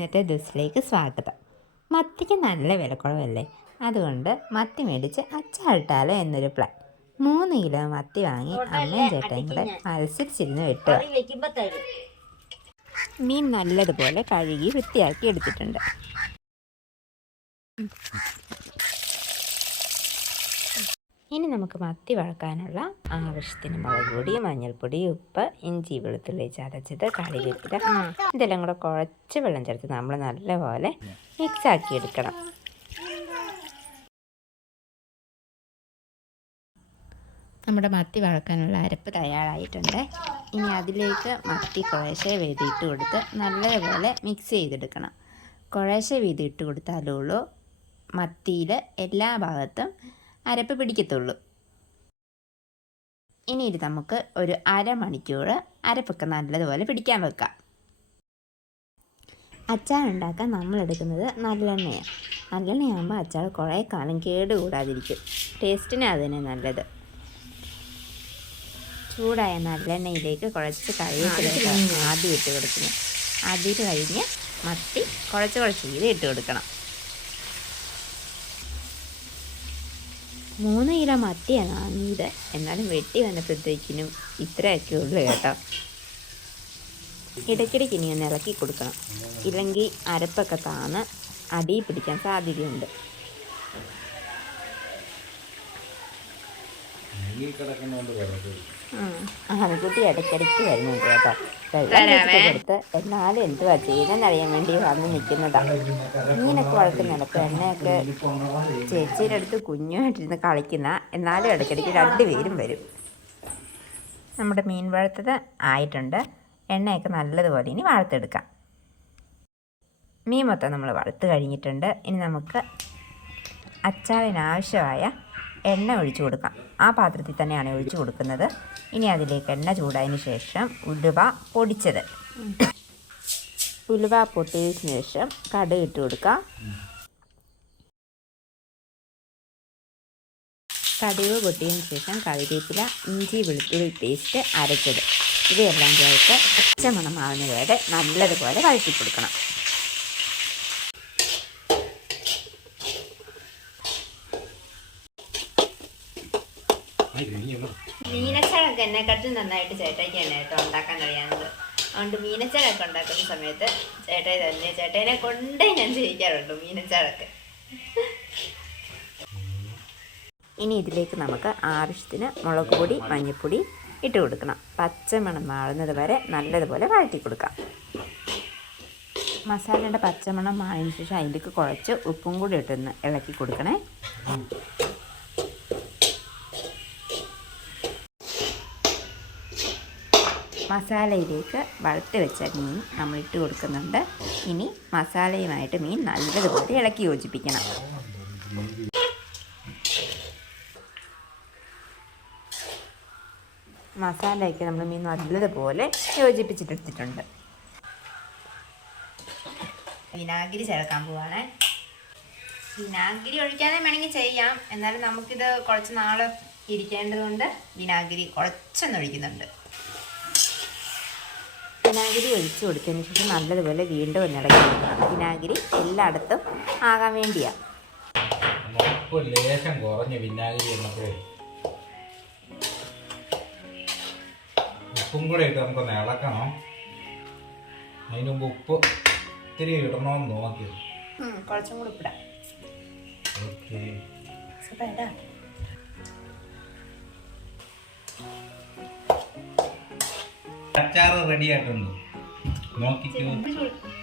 ഇന്നത്തെ ദിവസത്തിലേക്ക് സ്വാഗതം. മത്തിക്ക് നല്ല വിലക്കുറവല്ലേ? അതുകൊണ്ട് മത്തി മേടിച്ച് അച്ചാട്ടാലോ എന്നൊരു പ്ലാൻ മൂന്ന് കിലോ മത്തി വാങ്ങി അമ്മയും ചേട്ടനും കൂടെ മത്സരിച്ചിരുന്ന് തരും മീൻ നല്ലതുപോലെ കഴുകി വൃത്തിയാക്കി എടുത്തിട്ടുണ്ട്. ഇനി നമുക്ക് മത്തി വഴക്കാനുള്ള ആവശ്യത്തിന് മുളക് പൊടി മഞ്ഞൾപ്പൊടി ഉപ്പ് ഇഞ്ചി വെളുത്തുള്ളി ചതച്ചത് കറിവേപ്പില. ഇതെല്ലാം കൂടെ കുഴച്ച് വെള്ളം ചേർത്ത് നമ്മൾ നല്ലപോലെ മിക്സ് ആക്കി എടുക്കണം. നമ്മുടെ മത്തി വഴക്കാനുള്ള അരപ്പ് തയ്യാറായിട്ടുണ്ട്. ഇനി അതിലേക്ക് മത്തി കുറേശ്ശെ വീതിയിട്ട് കൊടുത്ത് നല്ലതുപോലെ മിക്സ് ചെയ്തെടുക്കണം. കുറേശ്ശെ വീതി ഇട്ട് കൊടുത്താലുള്ളൂ മത്തിയിൽ എല്ലാ ഭാഗത്തും അരപ്പ് പിടിക്കത്തുള്ളൂ. ഇനി ഇത് നമുക്ക് ഒരു അരമണിക്കൂർ അരപ്പൊക്കെ നല്ലതുപോലെ പിടിക്കാൻ വെക്കാം. അച്ചാർ ഉണ്ടാക്കാൻ നമ്മൾ എടുക്കുന്നത് നല്ലെണ്ണയാണ്. നല്ലെണ്ണയാകുമ്പോൾ അച്ചാർ കുറേ കാലം കേടുകൂടാതിരിക്കും. ടേസ്റ്റിന് അത് തന്നെ നല്ലത്. ചൂടായ നല്ലെണ്ണയിലേക്ക് കുറച്ച് കറിവേപ്പില ആദ്യം ഇട്ട് കൊടുക്കുന്നു ആദ്യം കഴിഞ്ഞ് മത്തി കുറച്ച് കുറച്ച് ചെയ്ത് ഇട്ട് കൊടുക്കണം. മൂന്ന് കിലോ മത്തിയാണ് വാങ്ങിയത് എന്നാലും വെട്ടി വന്നപ്പോഴത്തേക്കിനും ഇത്രയൊക്കെ ഉള്ളു കേട്ടോ. ഇടയ്ക്കിടയ്ക്ക് ഇനി ഒന്ന് ഇളക്കി കൊടുക്കണം. ഇല്ലെങ്കിൽ അരപ്പൊക്കെ താന്ന് അടിയിൽ പിടിക്കാൻ സാധ്യതയുണ്ട്. ആ ആൺകുട്ടി ഇടയ്ക്കിടയ്ക്ക് വരുന്നുണ്ട് കേട്ടോ. കൊടുത്ത് എന്നാലും എന്തുവാ അറിയാൻ വേണ്ടി വന്ന് നിൽക്കുന്നതാ. മീനൊക്കെ വളർത്തുന്നുണ്ട് എന്നെയൊക്കെ എണ്ണയൊക്കെ ചേച്ചിയുടെ അടുത്ത് കുഞ്ഞുമായിട്ടിരുന്ന് കളിക്കുന്ന എന്നാലും ഇടയ്ക്കിടയ്ക്ക് രണ്ടുപേരും വരും. നമ്മുടെ മീൻ വറുത്തത് ആയിട്ടുണ്ട്. എണ്ണയൊക്കെ നല്ലതുപോലെ ഇനി വറുത്തെടുക്കാം മീൻ മൊത്തം നമ്മൾ വറുത്ത് കഴിഞ്ഞിട്ടുണ്ട്. ഇനി നമുക്ക് അച്ചാറിന് ആവശ്യമായ എണ്ണ ഒഴിച്ചു കൊടുക്കാം. ആ പാത്രത്തിൽ തന്നെയാണ് ഒഴിച്ചു കൊടുക്കുന്നത്. ഇനി അതിലേക്ക് എണ്ണ ചൂടായതിന് ശേഷം ഉലുവ പൊടിച്ചത്. ഉലുവ പൊട്ടിയതിന് ശേഷം കടുക് ഇട്ട് കൊടുക്കാം. കടുക് പൊട്ടിയതിന് ശേഷം കറിവേപ്പില ഇഞ്ചി വെളുത്തുള്ളി പേസ്റ്റ് അരച്ചത്. ഇവയെല്ലാം ചേർത്ത് പച്ചമണം വരെ നല്ലതുപോലെ വഴറ്റി കൊടുക്കണം മീനച്ചാറൊക്കെ എന്നെക്കാട്ടും നന്നായിട്ട് ചേട്ടായിക്ക് തന്നെ കേട്ടോ ഉണ്ടാക്കാൻ അറിയാവുന്നത്. അതുകൊണ്ട് മീനച്ചാറൊക്കെ ഉണ്ടാക്കുന്ന സമയത്ത് ചേട്ടായി തന്നെ ചേട്ടനെ കൊണ്ടേ ഞാൻ ചെയ്യിക്കാറുണ്ട് മീനച്ചാറൊക്കെ. ഇനി ഇതിലേക്ക് നമുക്ക് ആവശ്യത്തിന് മുളക് പൊടി മഞ്ഞൾപ്പൊടി ഇട്ട് കൊടുക്കണം. പച്ചമണം മാറുന്നത് വരെ നല്ലതുപോലെ വഴറ്റി കൊടുക്കാം. മസാലയുടെ പച്ചമണം മാറിയതിന് ശേഷം അതിലേക്ക് കുഴച്ച് ഉപ്പും കൂടി ഇട്ടൊന്ന് ഇളക്കി കൊടുക്കണേ. മസാലയിലേക്ക് വറുത്ത് വെച്ച മീൻ നമ്മൾ ഇട്ട് കൊടുക്കുന്നുണ്ട്. ഇനി മസാലയുമായിട്ട് മീൻ നല്ലതുപോലെ ഇളക്കി യോജിപ്പിക്കണം. മസാലയൊക്കെ നമ്മൾ മീൻ നല്ലതുപോലെ യോജിപ്പിച്ചിട്ടെടുത്തിട്ടുണ്ട് വിനാഗിരി ചേർക്കാൻ പോവാണ്. വിനാഗിരി ഒഴിക്കാതെ വേണമെങ്കിൽ ചെയ്യാം. എന്നാലും നമുക്കിത് കുറച്ച് നാൾ ഇരിക്കേണ്ടതുകൊണ്ട് വിനാഗിരി കുറച്ചൊന്ന് ഒഴിക്കുന്നുണ്ട്. വിനാഗിരി ഒഴിച്ചു കൊടുത്തതിന് ശേഷം നല്ലതുപോലെ വീണ്ടും ഒന്നിളക്കി വിനാഗിരി എല്ലായിടത്തും ആകാൻ വേണ്ടിയാണ് ഉപ്പ് ലേശം കുറഞ്ഞ വിനാഗിരി എന്നപ്പോഴേ ഉപ്പും കൂടെ ഇട്ട് നമുക്കൊന്ന് ഇളക്കണം. അതിന് മുമ്പ് ഉപ്പ് ഇത്തിരി ഇടണമെന്ന് നോക്കി. കുറച്ചും കൂടി ഇടാം ഓക്കെ. അച്ചാറ് റെഡി ആയിട്ടുണ്ട്. നോക്കിക്കോ.